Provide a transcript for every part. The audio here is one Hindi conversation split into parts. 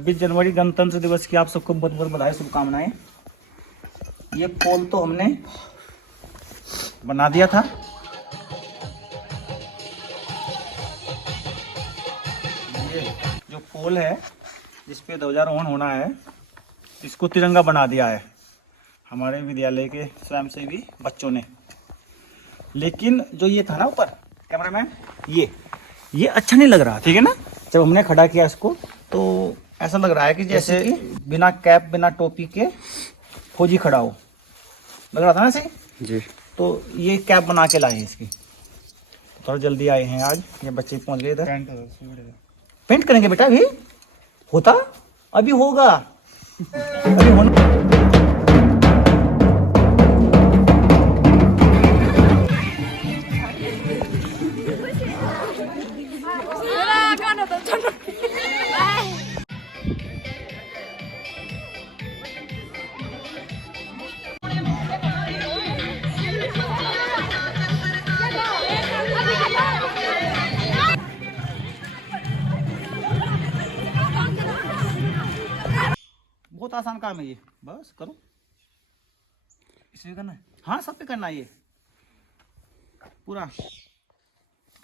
20 जनवरी गणतंत्र दिवस की आप सबको बहुत बहुत बधाई, शुभकामनाएं। ये पोल तो हमने बना दिया था। ये जो पोल है जिस पे ध्वजारोहण होना है, इसको तिरंगा बना दिया है हमारे विद्यालय के स्वयंसेवी बच्चों ने। लेकिन जो ये था ना ऊपर कैमरामैन, ये अच्छा नहीं लग रहा, ठीक है ना। जब हमने खड़ा किया इसको तो ऐसा लग रहा है कि जैसे कि बिना कैप बिना टोपी के फौजी खड़ा हो, लग रहा था ना सही जी। तो ये कैप बना के लाए हैं इसकी। थोड़ा जल्दी आए हैं आज, ये बच्चे पहुंच गए इधर। पेंट करेंगे बेटा, अभी होता, अभी होगा, अभी होना। बहुत आसान काम है ये, बस करो। इसमें करना है, हाँ सब पे करना है। ये पूरा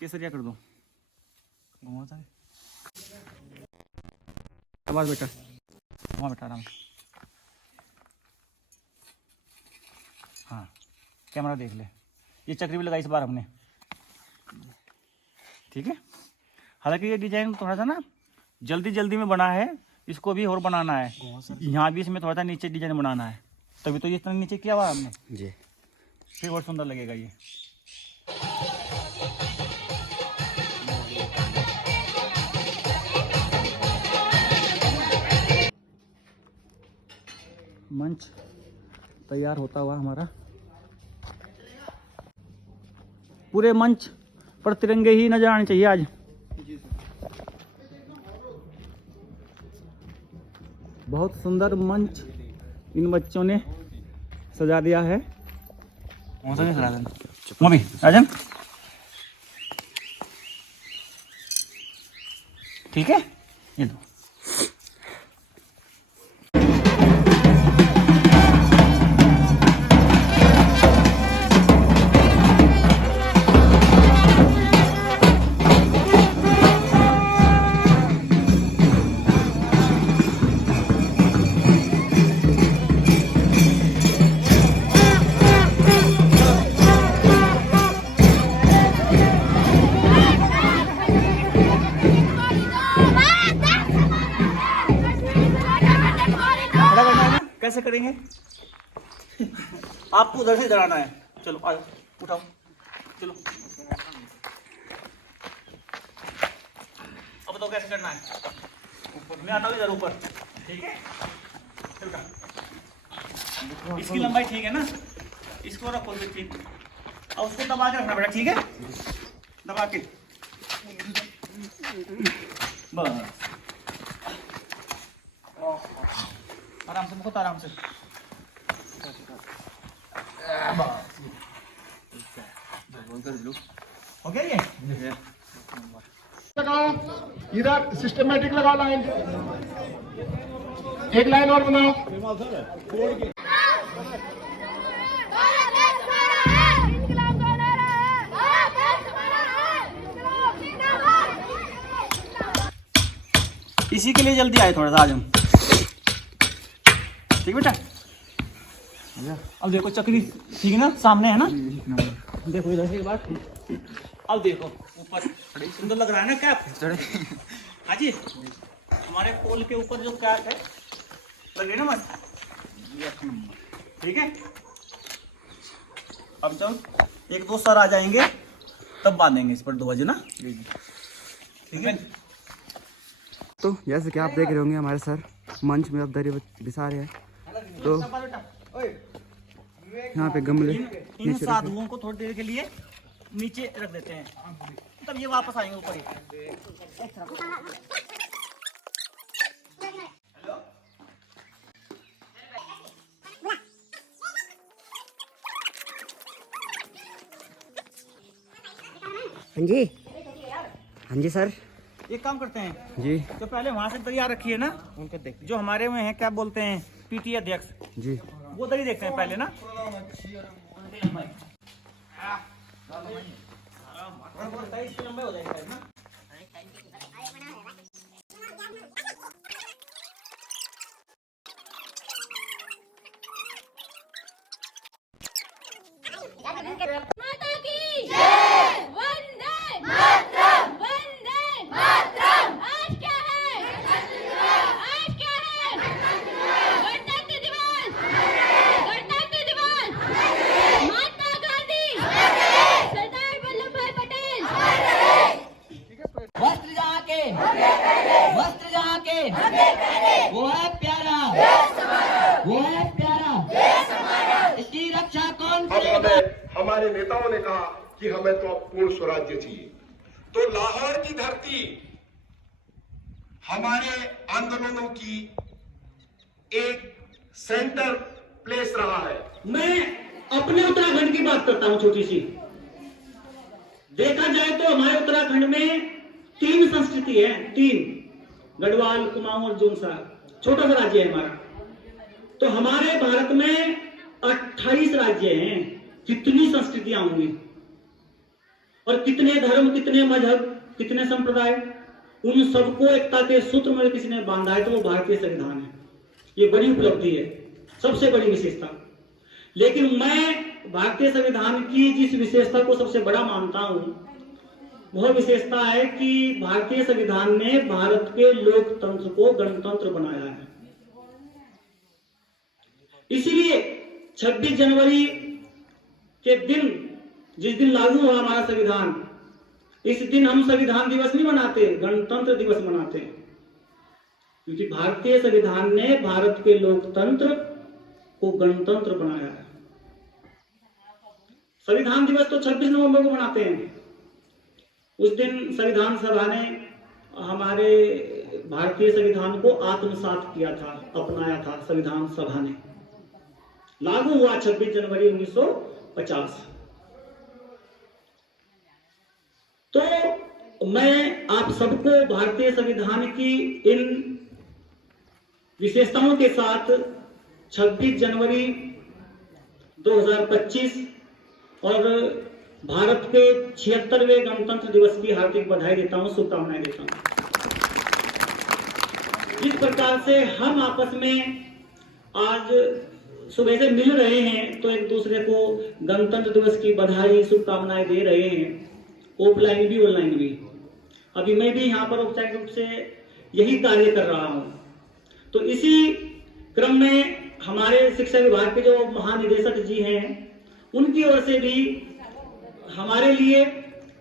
केसरिया कर दो। आवाज बेटा, वहाँ बेटा आराम। हाँ कैमरा देख ले। ये चक्री भी लगाई इस बार हमने, ठीक है। हालांकि ये डिजाइन थोड़ा सा ना जल्दी जल्दी में बना है, इसको भी और बनाना है। यहाँ भी इसमें थोड़ा सा नीचे डिजाइन बनाना है, तभी तो ये इतना नीचे किया हुआ हमने जी, फिर बहुत सुंदर लगेगा ये। मंच तैयार होता हुआ हमारा, पूरे मंच पर तिरंगे ही नजर आने चाहिए आज। बहुत सुंदर मंच इन बच्चों ने सजा दिया है। मम्मी राजन, ठीक है, ये दो। कैसे करेंगे? आपको उधर से डराना है। चलो आओ, उठाओ, चलो। अब बताओ कैसे करना है। मैं आता हूँ इधर ऊपर, ठीक है। इसकी लंबाई ठीक है ना, इसको रखो ठीक, और उसको दबा के रखना बेटा, ठीक है। दबा के बस, आराम से, बहुत आराम से। हो गया ये। लगाओ इधर, सिस्टमेटिक लगाओ लाइन, एक लाइन और बनाओ। इसी के लिए जल्दी आए थोड़ा सा आज हम, ठीक बेटा। अब देखो चक्री ठीक है ना, सामने है ना, देखो इधर से एक बार। अब देखो ऊपर, सुंदर लग रहा है ना कैप। हाँ जी, हमारे पोल के ऊपर जो कैप है लग रही है ना मस्त, ठीक है। अब जब एक दो सर आ जाएंगे तब बांधेंगे इस पर ध्वज ना, ठीक है। तो जैसे कि आप देख रहे होंगे हमारे सर मंच में अब दरी बिछा रहे हैं, तो यहाँ पे गमले इन साधुओं को थोड़ी देर के लिए नीचे रख देते हैं, तब ये वापस आएंगे ऊपर। हाँ जी, हाँ जी सर। एक काम करते हैं, जी जो पहले वहाँ से दरिया रखी है ना, उनको देख जो हमारे में है क्या बोलते हैं पीटी अध्यक्ष, जी वो दरी देखते हैं पहले ना। इसकी लंबाई हो जाएगी ना। माता की जय, वंदे मातरम, वंदे मातरम। आज क्या है? आज क्या है? गणतंत्र दिवस, गणतंत्र दिवस। महात्मा गांधी, सरदार वल्लभ भाई पटेल। वस्त्र जहाँ के, वस्त्र जहाँ के, वो है प्यारा, वो है प्यारा। इसकी रक्षा कौन अब करेगा? हमारे नेताओं ने कहा कि हमें तो अब पूर्ण स्वराज्य चाहिए, तो लाहौर की धरती हमारे आंदोलनों की एक सेंटर प्लेस रहा है। मैं अपने उत्तराखंड की बात करता हूं, छोटी सी। देखा जाए तो हमारे उत्तराखंड में 3 संस्कृति है, 3, गढ़वाल, कुमाऊं और जोंसा। छोटा सा राज्य है हमारा। तो हमारे भारत में 28 राज्य हैं। कितनी संस्कृतियां होंगी और कितने धर्म, कितने मजहब, कितने संप्रदाय, उन सबको एकता के सूत्र में किसी ने बांधा है तो वो भारतीय संविधान है। ये बड़ी उपलब्धि है, सबसे बड़ी विशेषता। लेकिन मैं भारतीय संविधान की जिस विशेषता को सबसे बड़ा मानता हूं, वह विशेषता है कि भारतीय संविधान ने भारत के लोकतंत्र को गणतंत्र बनाया है। इसीलिए 26 जनवरी के दिन, जिस दिन लागू हुआ हमारा संविधान, इस दिन हम संविधान दिवस नहीं मनाते, गणतंत्र दिवस मनाते हैं। क्योंकि भारतीय संविधान ने भारत के लोकतंत्र को गणतंत्र बनाया है। संविधान दिवस तो 26 नवंबर को मनाते हैं। उस दिन संविधान सभा ने हमारे भारतीय संविधान को आत्मसात किया था, अपनाया था। संविधान सभा ने लागू हुआ 26 जनवरी 1950। तो मैं आप सबको भारतीय संविधान की इन विशेषताओं के साथ 26 जनवरी 2025 और भारत के 76वें गणतंत्र दिवस की हार्दिक बधाई देता हूं, शुभकामनाएं देता हूं। जिस प्रकार से हम आपस में आज सुबह से मिल रहे हैं तो एक दूसरे को गणतंत्र दिवस की बधाई, शुभकामनाएं दे रहे हैं, ऑफलाइन भी ऑनलाइन भी। अभी मैं भी यहाँ पर औपचारिक रूप से यही कार्य कर रहा हूँ। तो इसी क्रम में हमारे शिक्षा विभाग के जो महानिदेशक जी हैं, उनकी ओर से भी हमारे लिए,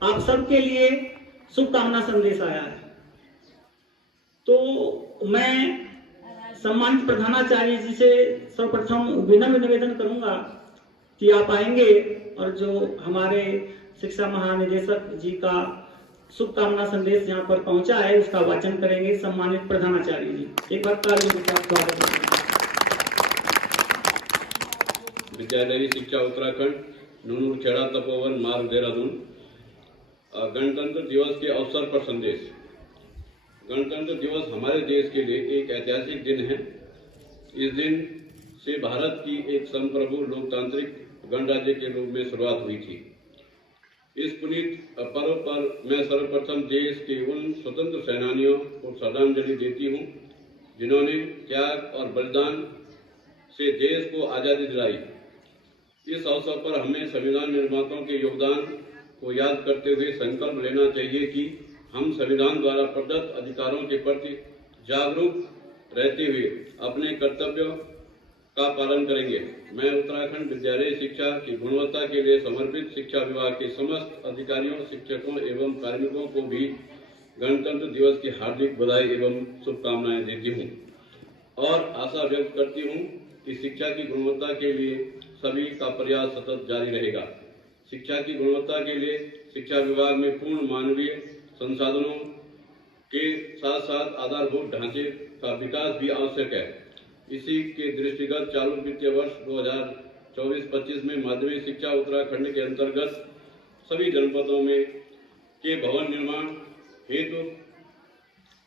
आप सबके लिए शुभकामना संदेश आया है। तो मैं सम्मानित प्रधानाचार्य जी से सर्वप्रथम विनम्र निवेदन करूंगा कि आप आएंगे और जो हमारे शिक्षा महानिदेशक जी का शुभकामना संदेश यहाँ पर पहुंचा है उसका वाचन करेंगे सम्मानित प्रधानाचार्य जी। एक बार तालियों के साथ स्वागत है। विद्यालयी शिक्षा उत्तराखंड, नूनूर खेड़ा तपोवन मार्ग देहरादून। गणतंत्र दिवस के अवसर पर संदेश। गणतंत्र दिवस हमारे देश के लिए एक ऐतिहासिक दिन है। इस दिन से भारत की एक संप्रभु लोकतांत्रिक गणराज्य के रूप में शुरुआत हुई थी। इस पुनीत पर्व पर मैं सर्वप्रथम देश के उन स्वतंत्र सेनानियों को श्रद्धांजलि देती हूँ जिन्होंने त्याग और बलिदान से देश को आज़ादी दिलाई। इस अवसर पर हमें संविधान निर्माताओं के योगदान को याद करते हुए संकल्प लेना चाहिए कि हम संविधान द्वारा प्रदत्त अधिकारों के प्रति जागरूक रहते हुए अपने कर्तव्यों का पालन करेंगे। मैं उत्तराखंड विद्यालय शिक्षा की गुणवत्ता के लिए समर्पित शिक्षा विभाग के समस्त अधिकारियों, शिक्षकों एवं कार्मिकों को भी गणतंत्र दिवस की हार्दिक बधाई एवं शुभकामनाएं देती हूं और आशा व्यक्त करती हूं कि शिक्षा की गुणवत्ता के लिए सभी का प्रयास सतत जारी रहेगा। शिक्षा की गुणवत्ता के लिए शिक्षा विभाग में पूर्ण मानवीय संसाधनों के साथ साथ आधारभूत ढांचे का विकास भी आवश्यक है। इसी के दृष्टिगत चालू वित्तीय वर्ष 2024-25 में माध्यमिक शिक्षा उत्तराखंड के अंतर्गत सभी जनपदों में के भवन निर्माण हेतु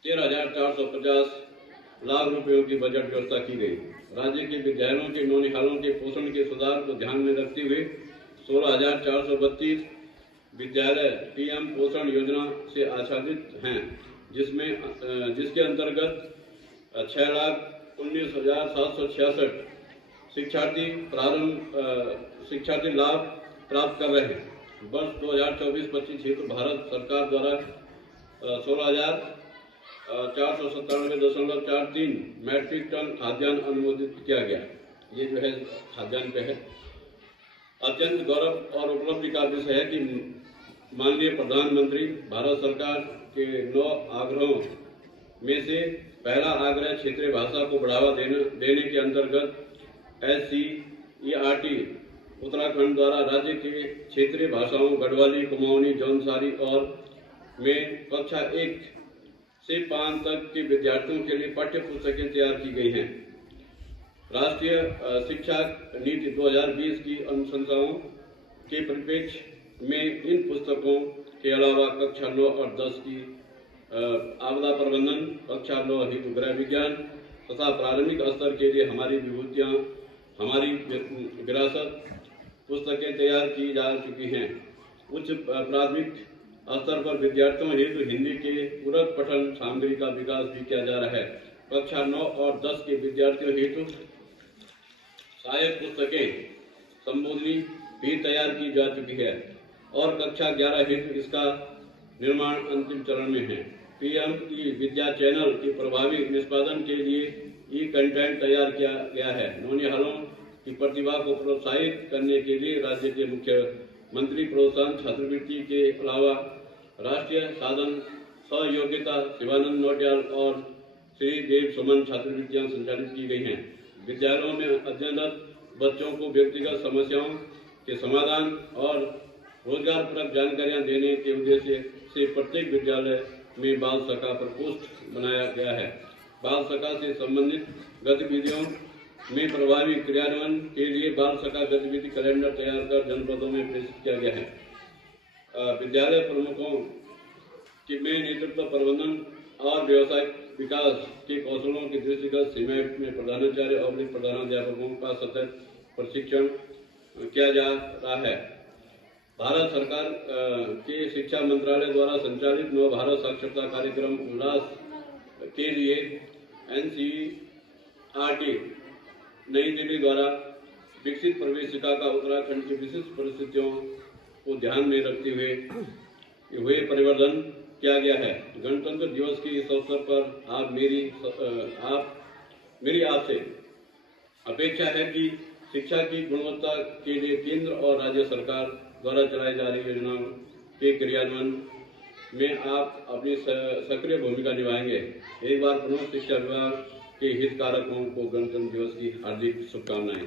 13,450 लाख रुपयों की बजट व्यवस्था की गई। राज्य के विद्यालयों के नौनिहालों के पोषण के सुधार को ध्यान में रखते हुए 16,432 विद्यालय पीएम पोषण योजना से आच्छादित हैं, जिसके अंतर्गत 6,19,766 शिक्षार्थी लाभ प्राप्त कर रहे हैं। वर्ष 2024-25 हेतु भारत सरकार द्वारा 16,497.43 मैट्रिक टन खाद्यान्न अनुमोदित किया गया। ये जो है खाद्यान्न पे है। अत्यंत गौरव और उपलब्धि का विषय है कि माननीय प्रधानमंत्री भारत सरकार के 9 आग्रहों में से पहला आग्रह क्षेत्रीय भाषा को बढ़ावा देने के अंतर्गत SCERT उत्तराखंड द्वारा राज्य के क्षेत्रीय भाषाओं गढ़वाली, कुमाऊनी, जौनसारी और में कक्षा 1 से 5 तक के विद्यार्थियों के लिए पाठ्य पुस्तकें तैयार की गई हैं। राष्ट्रीय शिक्षा नीति 2020 की अनुशंसाओं के परिप्रेक्ष्य में इन पुस्तकों के अलावा कक्षा 9 और 10 की आपदा प्रबंधन, कक्षा 9 हेतु गृह विज्ञान तथा प्रारंभिक स्तर के लिए हमारी विभूतियां, हमारी विरासत पुस्तकें तैयार की जा चुकी हैं। उच्च प्राथमिक स्तर पर विद्यार्थियों हेतु हिंदी के पूरक पठन सामग्री का विकास भी किया जा रहा है। कक्षा 9 और 10 के विद्यार्थियों हेतु सहायक पुस्तकें संबोधनी भी तैयार की जा चुकी है और कक्षा 11 हेतु इसका निर्माण अंतिम चरण में है। पीएम ई विद्या चैनल के प्रभावी निष्पादन के लिए कंटेंट तैयार किया गया है। नौनिहालों की प्रतिभा को प्रोत्साहित करने के लिए राज्य के मुख्यमंत्री प्रोत्साहन छात्रवृत्ति के अलावा राष्ट्रीय साधन सहयोगिता शिवानंद नौटियाल और श्री देव सुमन छात्रवृत्तियां संचालित की गई हैं। विद्यालयों में अध्ययनरत बच्चों को व्यक्तिगत समस्याओं के समाधान और रोजगारपरक जानकारियां देने के उद्देश्य से प्रत्येक विद्यालय में बाल सखा प्रकोष्ठ बनाया गया है। बाल सखा से संबंधित गतिविधियों में प्रभावी क्रियान्वयन के लिए बाल सखा गतिविधि कैलेंडर तैयार कर जनपदों में प्रेषित किया गया है। विद्यालय प्रमुखों के में नेतृत्व प्रबंधन और व्यवसायिक विकास के कौशलों के दृष्टिगत सीमेंट में प्रधानाचार्य और प्रधानाध्यापकों का सतत प्रशिक्षण किया जा रहा है। भारत सरकार के शिक्षा मंत्रालय द्वारा संचालित नव भारत साक्षरता कार्यक्रम उल्लास के लिए NCERT नई दिल्ली द्वारा विकसित प्रवेशिका का उत्तराखंड की विशिष्ट परिस्थितियों को ध्यान में रखते हुए परिवर्तन किया गया है। गणतंत्र दिवस के इस अवसर पर मेरी आपसे अपेक्षा है कि शिक्षा की गुणवत्ता के लिए केंद्र और राज्य सरकार द्वारा चलाई जा रही योजनाओं के क्रियान्वयन में आप अपनी सक्रिय भूमिका निभाएंगे। एक बार पुनः शिक्षा विभाग के हितधारकों को गणतंत्र दिवस की हार्दिक शुभकामनाएं।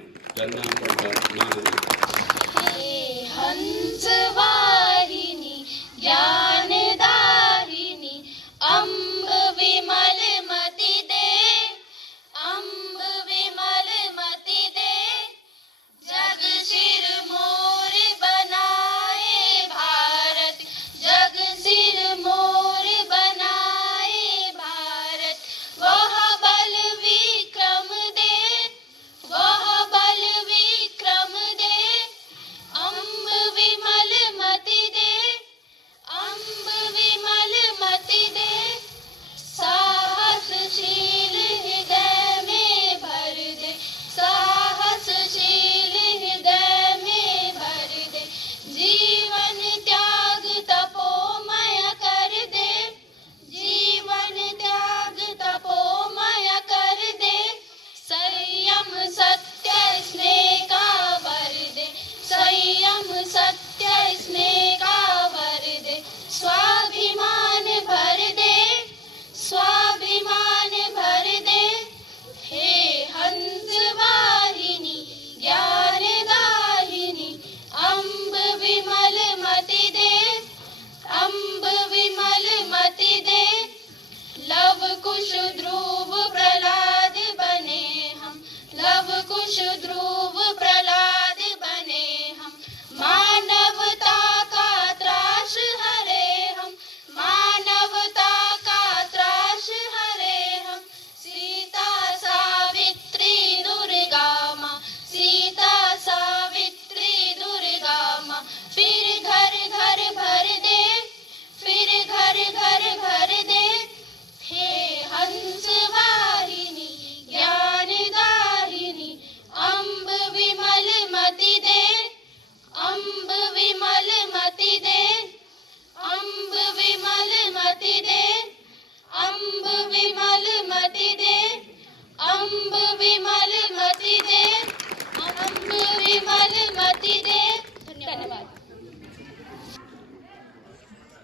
हंसवाहिनी ज्ञानदायिनी अम्ब विमल मति दे, अम्ब विमल मति दे, जग सिर मोर बनाए भारत, जग सिर मोर बनाए भारत। वह बल विक्रम दे, वह बल विक्रम दे, अम्ब विमल मति दे, अम्ब विमल मति दे। साहसशील हृदय में भर दे, साहसशील हृदय में भर दे। जीवन त्याग तपोमय कर दे, जीवन त्याग तपोमय कर दे। संयम सत्य स्नेह का वर दे, संयम सत्य स्नेह का वर दे। स्वाभिमान भर दे, स्वाभिमान भर दे। हे हंस वाहिनी ज्ञानदायिनी अम्ब विमल मति दे, अम्ब विमल मति दे। लव कुश ध्रुव प्रहलाद बने हम, लव कुश ध्रुव प्रहलाद बने हम। मानवता का त्रास हरे हम, मानवता का त्रास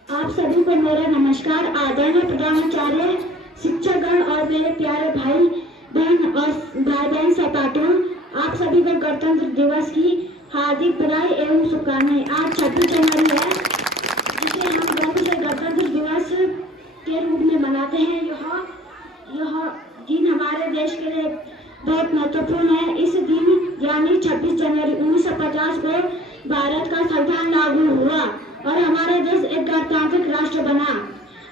आप सभी को मेरा नमस्कार। आदरणीय प्रधानाचार्य, शिक्षकगण और मेरे प्यारे भाई बहन और भाई बहन सहपाठियों, आप सभी को गणतंत्र दिवस की हार्दिक बधाई एवं शुभकामनाएं। आज 26 जनवरी है, जिसे हम गर्व से गणतंत्र दिवस के रूप में मनाते हैं। यह दिन हमारे देश के लिए बहुत महत्वपूर्ण है। इस दिन यानी 26 जनवरी 1950 को भारत का संविधान लागू हुआ और हमारा देश एक गणतांत्रिक राष्ट्र बना।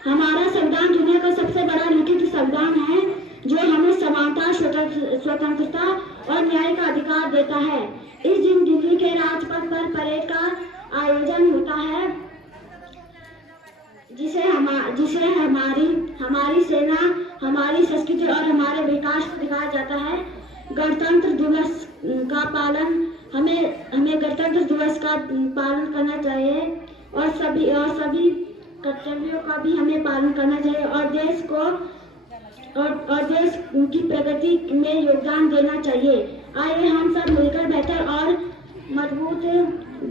हमारा संविधान दुनिया का सबसे बड़ा लिखित संविधान है, जो हमें समानता, स्वतंत्रता और न्याय का अधिकार देता है। इस दिन दिल्ली के राजपथ पर परेड का आयोजन होता है, जिसे हमारी सेना, हमारी संस्कृति और हमारे विकास को दिखाया जाता है। गणतंत्र दिवस का पालन हमें गणतंत्र दिवस का पालन करना चाहिए और सभी कर्तव्यों का भी हमें पालन करना चाहिए और देश की प्रगति में योगदान देना चाहिए। आइए हम सब मिलकर बेहतर और मजबूत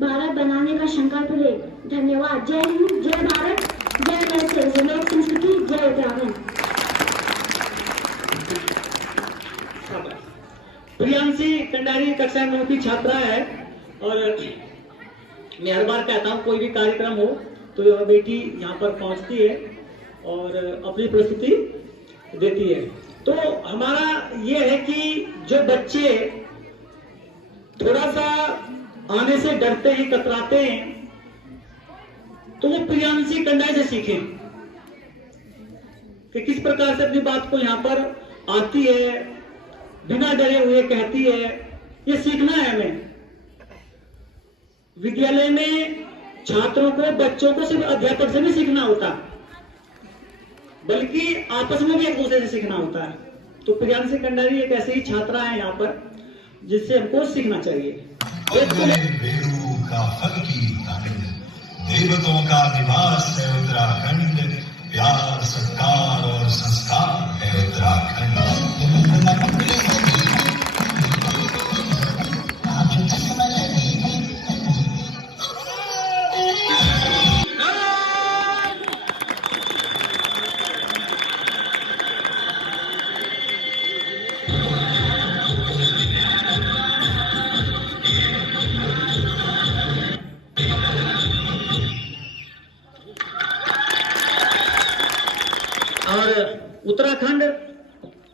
भारत बनाने का संकल्प लें। धन्यवाद। जय हिंद, जय भारत, जय लोक संस्कृति, जय उत्तराखंड। प्रियांशी कंडारी कक्षा 9 की छात्रा है और मैं हर बार कहता हूँ कोई भी कार्यक्रम हो तो यह बेटी यहाँ पर पहुँचती है और अपनी प्रस्तुति देती है। तो हमारा ये है कि जो बच्चे थोड़ा सा आने से डरते हैं, कतराते हैं, तो वो प्रियांशी कंडारी से सीखें कि किस प्रकार से अपनी बात को यहाँ पर आती है, बिना डरे हुए कहती है। ये सीखना है हमें। विद्यालय में छात्रों को, बच्चों को सिर्फ अध्यापक से नहीं सीखना होता, बल्कि आपस में भी एक दूसरे से सीखना होता है। तो प्रियांशी कंडारी एक ऐसी ही छात्रा है यहाँ पर, जिससे हमको सीखना चाहिए। देवतों का निवास है उत्तराखंड, प्यार, सत्कार और संस्कार है उत्तराखंड। उत्तराखंड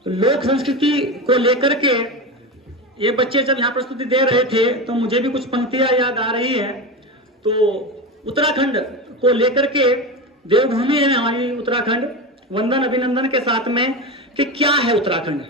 लोक संस्कृति को लेकर के ये बच्चे जब यहाँ प्रस्तुति दे रहे थे तो मुझे भी कुछ पंक्तियां याद आ रही है। तो उत्तराखंड को लेकर के देवभूमि है हमारी उत्तराखंड, वंदन अभिनंदन के साथ में कि क्या है उत्तराखंड।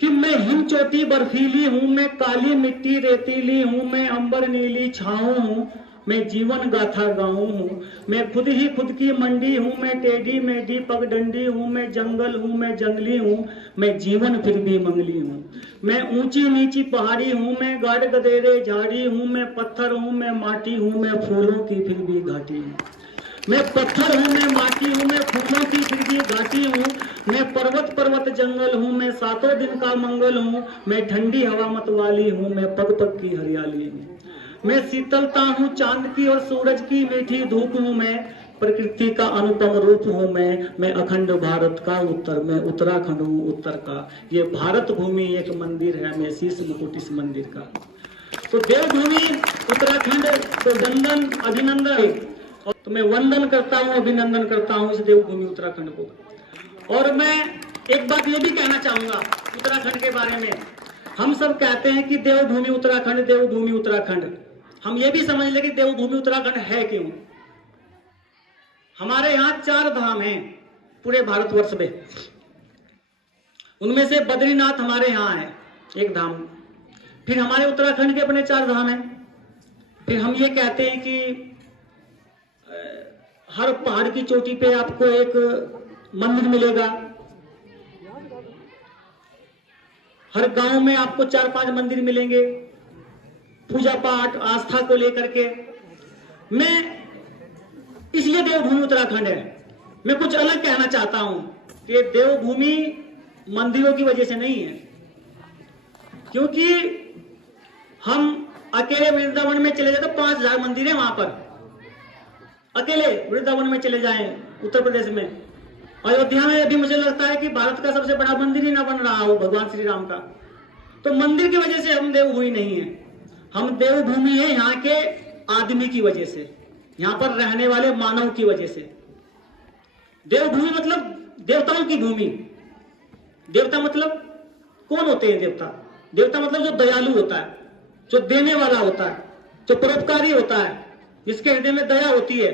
कि मैं हिम चोटी बर्फीली हूं, मैं काली मिट्टी रेतीली हूं, मैं अंबर नीली छाऊं हूं, मैं जीवन गाथा गाऊं हूं, मैं खुद ही खुद की मंडी हूं, मैं टेढ़ी मेढ़ी पगडंडी हूं, मैं जंगल हूं, मैं जंगली हूं, मैं जीवन फिर भी मंगली हूं, मैं ऊंची नीची पहाड़ी हूं, मैं गाढ़ गदेरे झाड़ी हूं, मैं पत्थर हूं, मैं माटी हूं, मैं फूलों की फिर भी घाटी हूं, मैं पत्थर हूं, मैं माटी हूं, मैं फूलों की फिर भी घाटी हूं, मैं पर्वत पर्वत जंगल हूं, मैं सातों दिन का मंगल हूं, मैं ठंडी हवा मत वाली हूं, मैं पग पग की हरियाली हूं, मैं शीतलता हूँ चांद की और सूरज की मीठी धूप हूँ, मैं प्रकृति का अनुपम रूप हूँ, मैं अखंड भारत का उत्तर, मैं उत्तराखंड हूँ उत्तर का। ये भारत भूमि एक मंदिर है, मैं शीश मुकुट इस मंदिर का। तो देवभूमि उत्तराखंड को वंदन अभिनंदन, और तो मैं वंदन करता हूँ, अभिनंदन करता हूँ इस देवभूमि उत्तराखंड को। और मैं एक बात ये भी कहना चाहूंगा उत्तराखंड के बारे में। हम सब कहते हैं कि देवभूमि उत्तराखंड, देवभूमि उत्तराखंड। हम ये भी समझ ले कि देवभूमि उत्तराखंड है क्यों। हमारे यहाँ 4 धाम हैं पूरे भारतवर्ष में, उनमें से बद्रीनाथ हमारे यहाँ है एक धाम। फिर हमारे उत्तराखंड के अपने 4 धाम हैं। फिर हम ये कहते हैं कि हर पहाड़ की चोटी पे आपको एक मंदिर मिलेगा, हर गांव में आपको 4-5 मंदिर मिलेंगे, पूजा पाठ आस्था को लेकर के। मैं इसलिए देवभूमि उत्तराखंड है। मैं कुछ अलग कहना चाहता हूं कि ये देवभूमि मंदिरों की वजह से नहीं है, क्योंकि हम अकेले वृंदावन में चले जाए तो 5000 मंदिर है वहां पर। अकेले वृंदावन में चले जाएं, उत्तर प्रदेश में, अयोध्या में भी मुझे लगता है कि भारत का सबसे बड़ा मंदिर ही ना बन रहा हो भगवान श्री राम का। तो मंदिर की वजह से हम देवभूमि नहीं है, हम देवभूमि है यहाँ के आदमी की वजह से, यहाँ पर रहने वाले मानव की वजह से। देवभूमि मतलब देवताओं की भूमि। देवता मतलब कौन होते हैं? देवता मतलब जो दयालु होता है, जो देने वाला होता है, जो परोपकारी होता है, जिसके हृदय में दया होती है।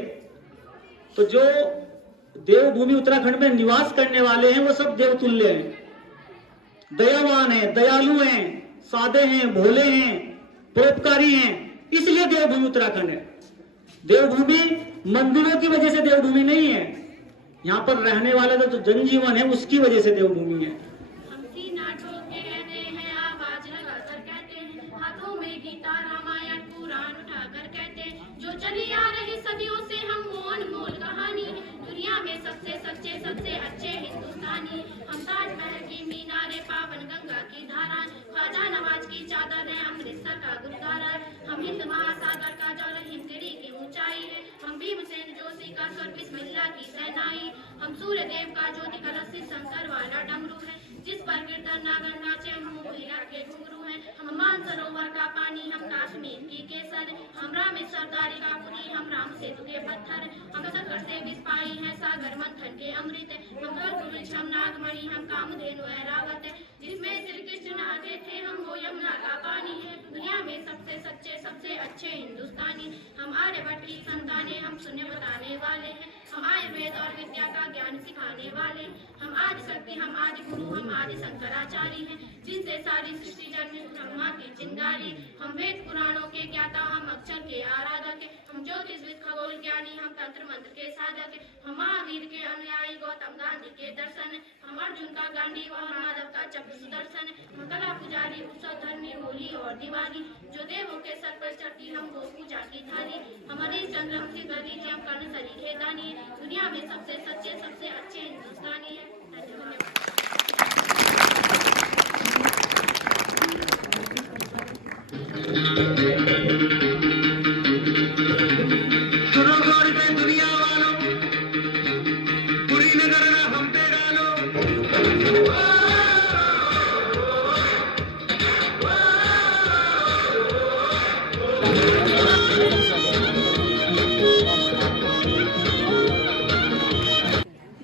तो जो देवभूमि उत्तराखंड में निवास करने वाले हैं वो सब देवतुल्य हैं, दयावान हैं, दयालु हैं, सादे हैं, भोले हैं, परोपकारी हैं, इसलिए देवभूमि उत्तराखंड है। देवभूमि मंदिरों की वजह से देवभूमि नहीं है, यहाँ पर रहने वाला जो जनजीवन है उसकी वजह से देवभूमि है। जो चली आ रही सदियों से हम मोल मोल कहानी, दुनिया में सबसे सच्चे सबसे अच्छे हिंदुस्तानी। हम ताजमहल की मीनारे, पावन गंगा की धारा, ख्वाजा नवाज की चादर है, अमृतसर का गुरुद्वारा है। हम हिंद महासागर का जल, हिमगिरी की ऊंचाई है। हम भीमसेन जोशी का स्वर, बिस्मिल्लाह की सेनाई। हम सूर्य देव का ज्योति कलश, शंकर वाला डमरू है, जिस पर गिरधर नागर नाचे, हम हीरा के घुंघरू हैं। हम मानसरोवर का पानी, हम कश्मीर की केसर, हम रामेश्वर द्वारिकापुरी, हम राम सेतु के पत्थर। हम शक्कर से विस्पाई हैं, सागर मंथन के अमृत। हम कल्पवृक्ष, हम नागमणि, हम कामधेनु ऐरावत, जिसमें श्री कृष्ण नहाते थे, हम वो यमुना का पानी है। दुनिया में सबसे सच्चे सबसे अच्छे हिंदुस्तानी। हम आर्यभट्ट की संतानें, हम शून्य बताने वाले हैं। हम आयुर्वेद और विद्या का ज्ञान सिखाने वाले। हम आदि शक्ति, हम आदि गुरु, हम आदि शंकराचार्य हैं, जिनसे सारी सृष्टि जन्म, ब्रह्मा की चिंगारी। हम वेद पुराणों के ज्ञाता, हम अक्षर के आराधक हैं। हम ज्योतिषविद, खगोल ज्ञानी, हम तंत्र मंत्र के साधक हैं। हम महावीर के अनुयायी, गौतम गांधी के दर्शन। हम अर्जुन का गांधी और माधव का चक्र सुदर्शन। हम कला पुजारी, उत्सव धर्मी, होली और दिवाली, जो देवों के सर पर चढ़ती, हम वो पूजा की थाली। हम हरिश्चंद्र, हम सिद्धि, हम कर्ण सरीखे दानी, दुनिया में सबसे सच्चे सबसे अच्छे हिंदुस्तानी है। धन्यवाद। दुनिया वालों, पूरी नजर हम पे डालो।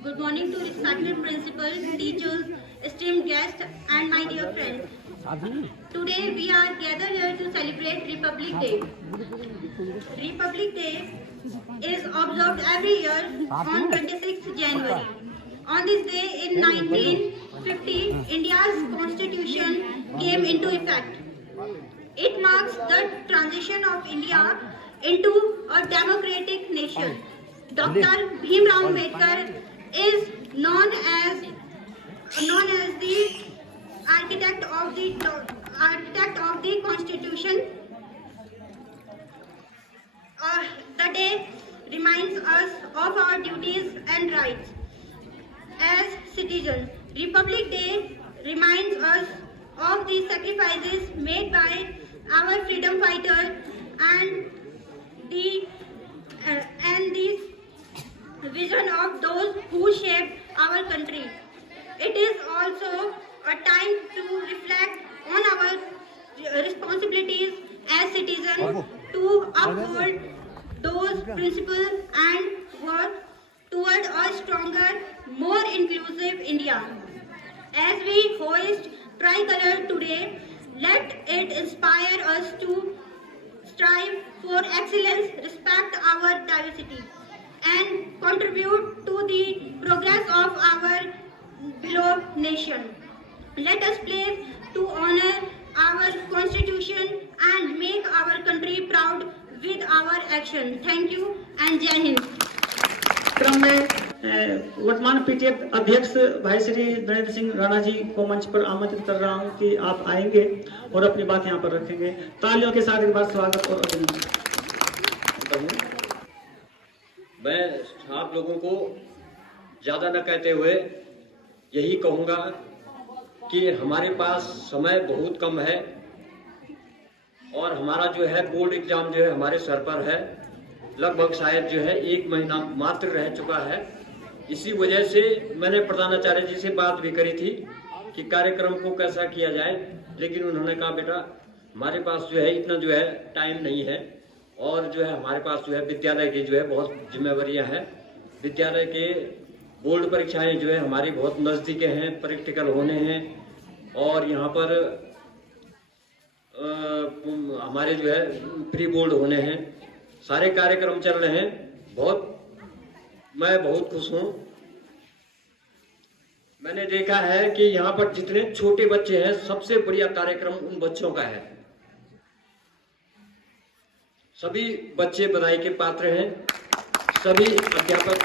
Good morning to respected principal, teachers, esteemed guests, and my dear friends. Today we are gathered here to celebrate Republic Day. Republic Day is observed every year on 26th January. On this day in 1950, India's constitution came into effect. It marks the transition of India into a democratic nation. Dr. Bhimrao Ambedkar is known as the architect of the Constitution. The day reminds us of our duties and rights as citizens. Republic Day reminds us of the sacrifices made by our freedom fighters and the vision of those who shaped our country. It is also a time to reflect on our responsibilities as citizens to uphold those principles and work toward a stronger, more inclusive India. As we hoist tricolor today, let it inspire us to strive for excellence, respect our diversity, and contribute to the progress of our beloved nation. Let us pledge to honor our constitution and make our country proud with our action. Thank you and Jai Hind. क्रम में वर्तमान पीटीए अध्यक्ष भाई श्री नरेंद्र सिंह राणा जी को मंच पर आमंत्रित कर रहा हूं कि आप आएंगे और अपनी बात यहां पर रखेंगे। तालियों के साथ एक बार स्वागत और अभिनंदन। मैं आप लोगों को ज़्यादा न कहते हुए यही कहूँगा कि हमारे पास समय बहुत कम है और हमारा जो है बोर्ड एग्ज़ाम जो है हमारे सर पर है। लगभग शायद जो है 1 महीना मात्र रह चुका है। इसी वजह से मैंने प्रधानाचार्य जी से बात भी करी थी कि कार्यक्रम को कैसा किया जाए, लेकिन उन्होंने कहा बेटा हमारे पास जो है इतना जो है टाइम नहीं है, और जो है हमारे पास जो है विद्यालय की जो है बहुत जिम्मेवारियां हैं। विद्यालय के बोर्ड परीक्षाएं जो है हमारी बहुत नज़दीक हैं, प्रैक्टिकल होने हैं, और यहाँ पर हमारे जो है प्री बोर्ड होने हैं, सारे कार्यक्रम चल रहे हैं। मैं बहुत खुश हूँ। मैंने देखा है कि यहाँ पर जितने छोटे बच्चे हैं सबसे बढ़िया कार्यक्रम उन बच्चों का है। सभी बच्चे बधाई के पात्र हैं, सभी अध्यापक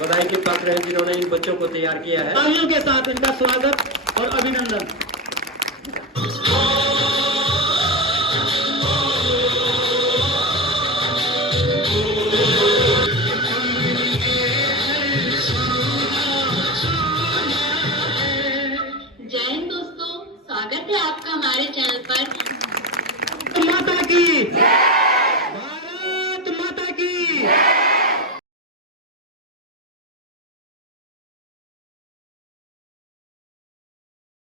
बधाई के पात्र हैं जिन्होंने इन बच्चों को तैयार किया है। तालियों के साथ इनका स्वागत और अभिनंदन।